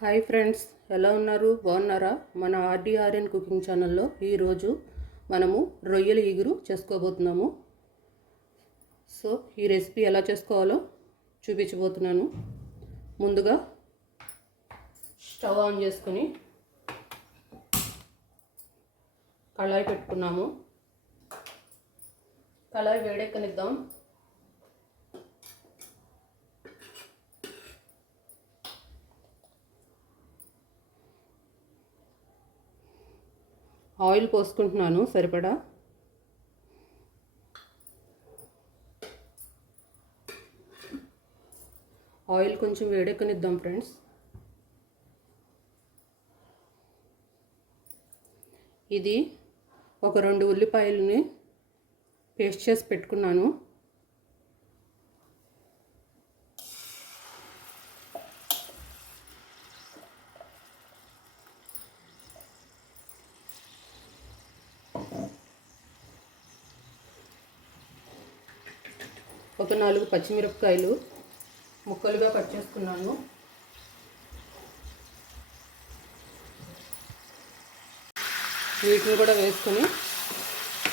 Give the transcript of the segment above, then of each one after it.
Hi friends ఎలా ఉన్నారు? బాగున్నారా? మన ఆర్డీఆర్ఎన్ కుకింగ్ ఛానల్లో ఈరోజు మనము రొయ్యల ఇగురు చేసుకోబోతున్నాము. సో ఈ రెసిపీ ఎలా చేసుకోవాలో చూపించబోతున్నాను. ముందుగా స్టవ్ ఆన్ చేసుకుని కళాయి పెట్టుకున్నాము. కళాయి వేడెక్కనిద్దాం. ఆయిల్ పోసుకుంటున్నాను సరిపడా? ఆయిల్ కొంచెం వేడెక్కనిద్దాం ఫ్రెండ్స్. ఇది ఒక రెండు ఉల్లిపాయలని పేస్ట్ చేసి పెట్టుకున్నాను. ఒక నాలుగు పచ్చిమిరపకాయలు ముక్కలుగా కట్ చేసుకున్నాను. వీటిని కూడా వేసుకొని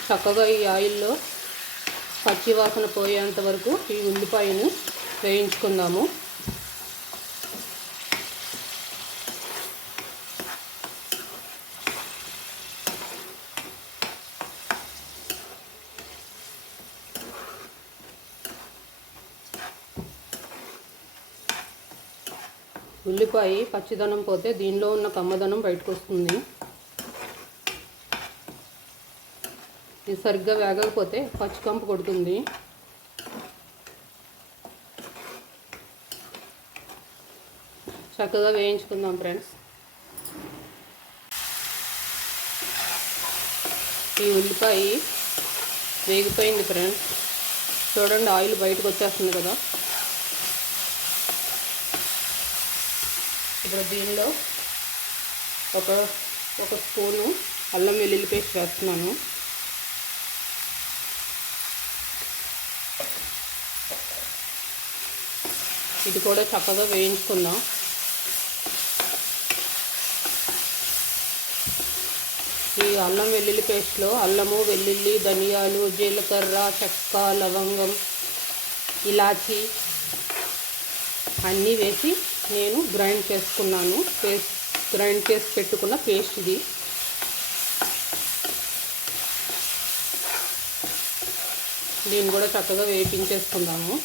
చక్కగా ఈ ఆయిల్లో పచ్చి వాసన పోయేంత వరకు ఈ ఉల్లిపాయను వేయించుకుందాము. ఉల్లిపాయ పచ్చిదనం పోతే దీనిలో ఉన్న కమ్మదనం బయటకు వస్తుంది ఇది సరిగ్గా వేగకపోతే పచ్చికంపు కొడుతుంది. చక్కగా వేయించుకుందాం ఫ్రెండ్స్. ఈ ఉల్లిపాయ వేగిపోయింది ఫ్రెండ్స్. చూడండి ఆయిల్ బయటకు వచ్చేస్తుంది కదా. ఇప్పుడు దీనిలో ఒక ఒక స్పూను అల్లం వెల్లుల్లి పేస్ట్ వేస్తున్నాను. ఇది కూడా చక్కగా వేయించుకుందాం. ఈ అల్లం వెల్లుల్లి పేస్ట్లో అల్లము వెల్లుల్లి ధనియాలు జీలకర్ర చెక్క లవంగం ఇలాచి అన్నీ వేసి నేను గ్రైండ్ చేసుకున్నాను పేస్ట్ గ్రైండ్ చేసి పెట్టుకున్న పేస్ట్ ఇది. దీన్ని కూడా చక్కగా వేపించేసుకుందాము.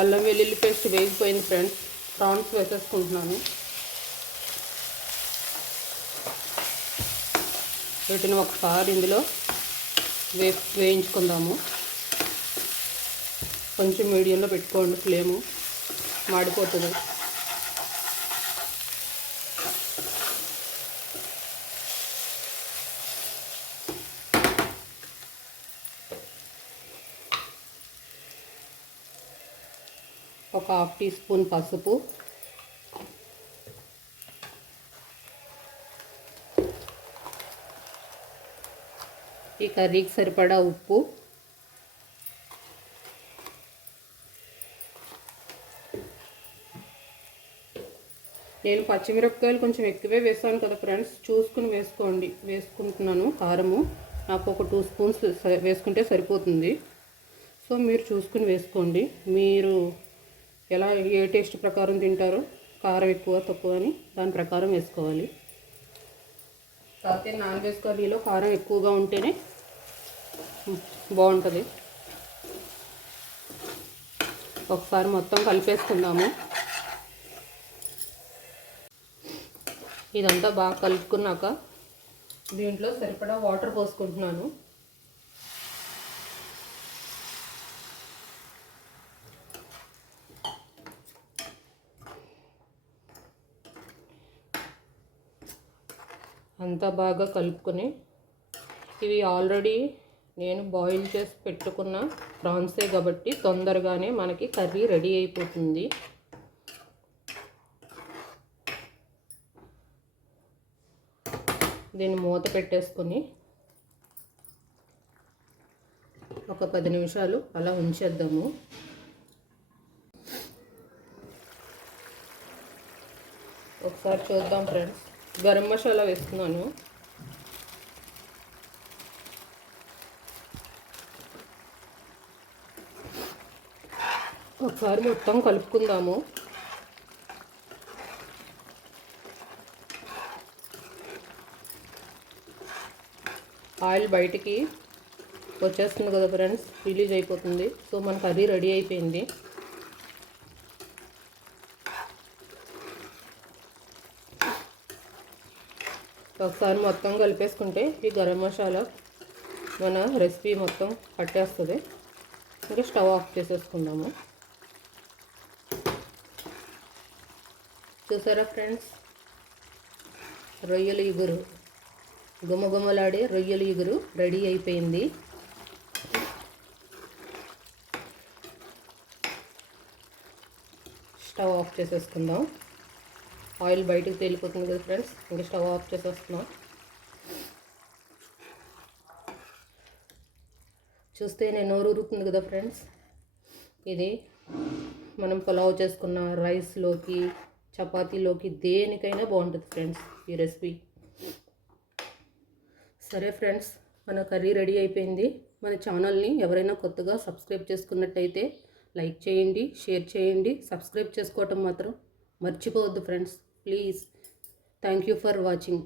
అల్లం వెల్లుల్లి పేస్ట్ వేగిపోయింది ఫ్రెండ్స్. ప్రాన్స్ వేసేసుకుంటున్నాను. వీటిని ఒకసారి ఇందులో వే వేయించుకుందాము. కొంచెం మీడియంలో పెట్టుకోండి ఫ్లేము మాడిపోతుంది. ఒక హాఫ్ టీ స్పూన్ పసుపు. ఈ కర్రీకి సరిపడా ఉప్పు. నేను పచ్చిమిరపకాయలు కొంచెం ఎక్కువే వేసాను కదా ఫ్రెండ్స్. చూసుకుని వేసుకోండి. వేసుకుంటున్నాను కారము. నాకు ఒక టూ స్పూన్స్ వేసుకుంటే సరిపోతుంది. సో మీరు చూసుకుని వేసుకోండి. మీరు ఎలా ఏ టేస్ట్ ప్రకారం తింటారో కారం ఎక్కువ తక్కువ అని దాని ప్రకారం వేసుకోవాలి. కాకపోతే నాన్ వెజ్ కర్రీలో కారం ఎక్కువగా ఉంటేనే బాగుంటుంది. ఒకసారి మొత్తం కలిపేసుకుందాము. ఇదంతా బాగా కలుపుకున్నాక దీంట్లో సరిపడా వాటర్ పోసుకుంటున్నాను. అంతా బాగా కలుపుకొని ఇవి ఆల్రెడీ నేను బాయిల్ చేసి పెట్టుకున్న ప్రాన్సే కాబట్టి తొందరగానే మనకి కర్రీ రెడీ అయిపోతుంది. దీన్ని మూత పెట్టేసుకొని ఒక పది నిమిషాలు అలా ఉంచేద్దాము. ఒకసారి చూద్దాం ఫ్రెండ్స్. గరం మసాలా వేస్తున్నాను. ఒకసారి మొత్తం కలుపుకుందాము. ఆయిల్ బయటికి వచ్చేస్తుంది కదా ఫ్రెండ్స్ రిలీజ్ అయిపోతుంది. సో మన కర్రీ రెడీ అయిపోయింది. ఒకసారి మొత్తం కలిపేసుకుంటే ఈ గరం మసాలా మన రెసిపీ మొత్తం పట్టేస్తుంది. ఇంకా స్టవ్ ఆఫ్ చేసేసుకుందాము. చూసారా ఫ్రెండ్స్? రొయ్యలు ఇగురు. గుమగుమలాడే రొయ్యల ఇగురు రెడీ అయిపోయింది. స్టవ్ ఆఫ్ చేసేసుకుందాం. ఆయిల్ బయటకు తేలిపోతుంది కదా ఫ్రెండ్స్ ఇంకా స్టవ్ ఆఫ్ చేసేస్తున్నాం. చూస్తే నేను నోరు కదా ఫ్రెండ్స్. ఇది మనం పులావ్ చేసుకున్న రైస్లోకి చపాతీలోకి దేనికైనా బాగుంటుంది ఫ్రెండ్స్ ఈ రెసిపీ. సరే ఫ్రెండ్స్ మన కర్రీ రెడీ అయిపోయింది. మన ఛానల్ని ఎవరైనా కొత్తగా సబ్స్క్రైబ్ చేసుకున్నట్టయితే లైక్ చేయండి షేర్ చేయండి. సబ్స్క్రైబ్ చేసుకోవటం మాత్రం మర్చిపోవద్దు friends. Please. Thank you for watching.